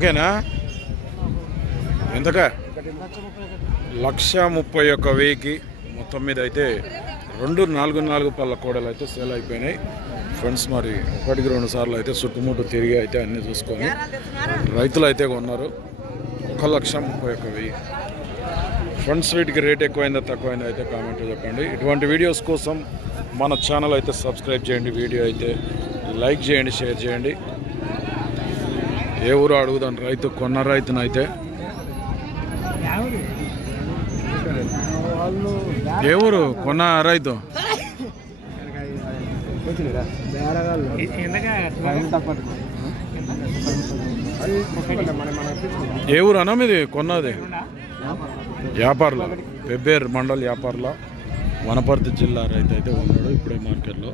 ఓకేనా? ఎంతకా? 1,31,000కి మొత్తం మీద అయితే 2 4 పళ్ళ కోడలు అయితే సేల్ అయిపోయినాయి ఫ్రెండ్స్. మరి 1-2 సార్లు అయితే చుట్టుముట్టు తిరిగి అయితే అన్నీ చూసుకొని రైతులు అయితే కొన్నారు. 1,31,000 ఫ్రెండ్స్. వీటికి రేట్ ఎక్కువైందా తక్కువైందా అయితే కామెంట్ చెప్పండి. ఇటువంటి వీడియోస్ కోసం మన ఛానల్ అయితే సబ్స్క్రైబ్ చేయండి, వీడియో అయితే లైక్ చేయండి, షేర్ చేయండి. ఏ ఊరు అడుగుదాం రైతు కొన్న రైతునైతే. ఏ ఊరు కొన్న రైతు? ఏ ఊరు అన్నా మీది కొన్నది? యాపార్ల, పెబ్బేర్ మండల్ యాపార్ల, వనపర్తి జిల్లా రైతు అయితే ఉన్నాడు ఇప్పుడే మార్కెట్లో.